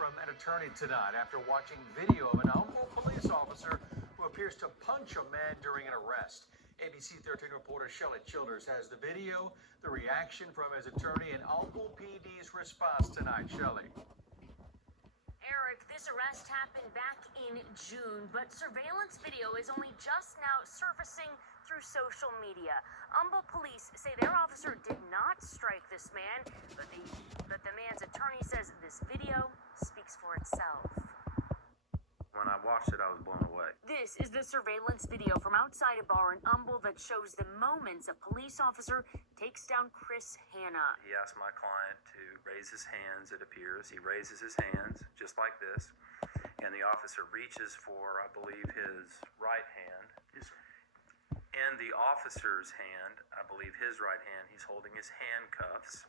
from an attorney tonight after watching video of an Humboldt police officer who appears to punch a man during an arrest. ABC 13 reporter Shelley Childers has the video, the reaction from his attorney, and Humboldt PD's response tonight. Shelley. Eric, this arrest happened back in June, but surveillance video is only just now surfacing through social media. Humboldt police say their officer did not strike this man, but the man's attorney says this video speaks for itself. When I watched it, I was blown away. This is the surveillance video from outside a bar in Humboldt that shows the moments a police officer takes down Chris Hanna. He asked my client to raise his hands, it appears. He raises his hands, just like this, and the officer reaches for, I believe, his right hand. In the officer's hand, I believe his right hand, he's holding his handcuffs,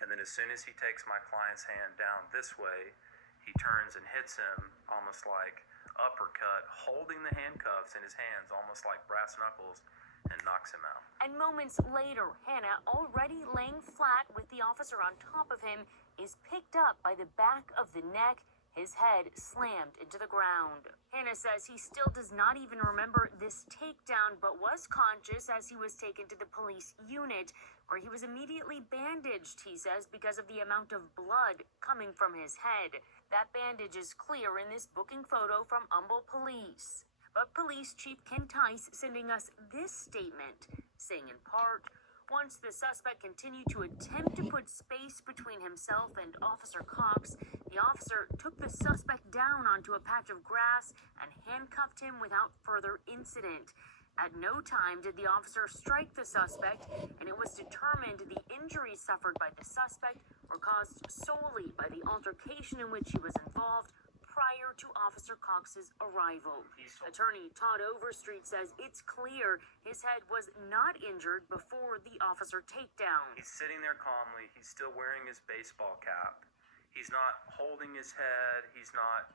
and then as soon as he takes my client's hand down this way, he turns and hits him almost like uppercut, holding the handcuffs in his hands almost like brass knuckles, and knocks him out. And moments later, Hanna, already laying flat with the officer on top of him, is picked up by the back of the neck, his head slammed into the ground. Hanna says he still does not even remember this takedown, but was conscious as he was taken to the police unit, where he was immediately bandaged, he says, because of the amount of blood coming from his head. That bandage is clear in this booking photo from Humboldt Police. But Police Chief Ken Tice sending us this statement, saying in part, once the suspect continued to attempt to put space between himself and Officer Cox, the officer took the suspect down onto a patch of grass and handcuffed him without further incident. At no time did the officer strike the suspect, and it was determined the injuries suffered by the suspect were caused solely by the altercation in which he was involved prior to Officer Cox's arrival. Attorney Todd Overstreet says it's clear his head was not injured before the officer takedown. He's sitting there calmly. He's still wearing his baseball cap. He's not holding his head. He's not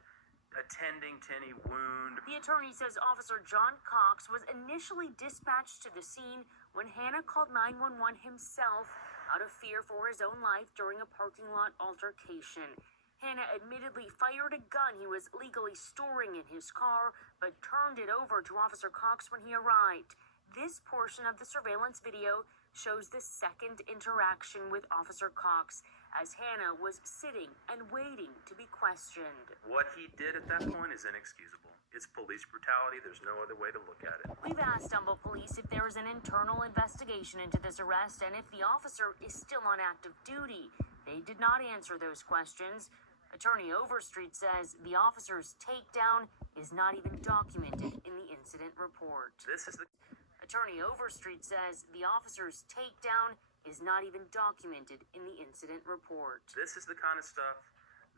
attending to any wound. The attorney says Officer John Cox was initially dispatched to the scene when Hanna called 911 himself out of fear for his own life during a parking lot altercation. Hanna admittedly fired a gun he was legally storing in his car, but turned it over to Officer Cox when he arrived. This portion of the surveillance video shows the second interaction with Officer Cox, as Hanna was sitting and waiting to be questioned. What he did at that point is inexcusable. It's police brutality. There's no other way to look at it. We've asked Humboldt Police if there is an internal investigation into this arrest and if the officer is still on active duty. They did not answer those questions. Attorney Overstreet says the officer's takedown is not even documented in the incident report. Attorney Overstreet says the officer's takedown is not even documented in the incident report. This is the kind of stuff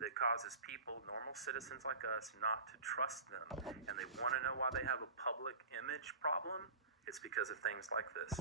that causes people, normal citizens like us, not to trust them. And they want to know why they have a public image problem. It's because of things like this.